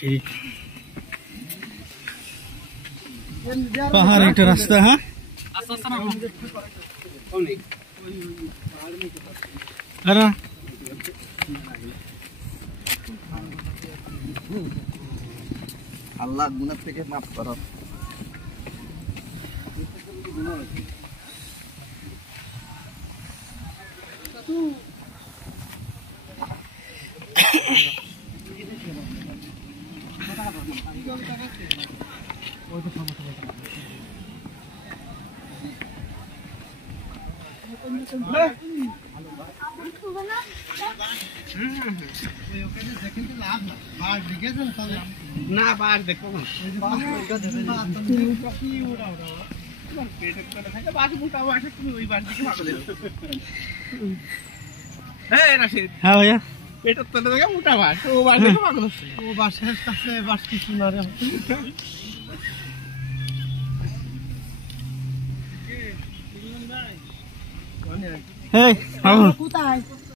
ठीक पहाड़ एक रास्ता है अरे अल्लाह गुनाह থেকে মাফ করো না বাঘ দেখো না हाँ भैया पेटर तले देखा मोटा बाघ वो बाघ देखो पागल वो बाघ शेर से बाघ की सुना रहे हे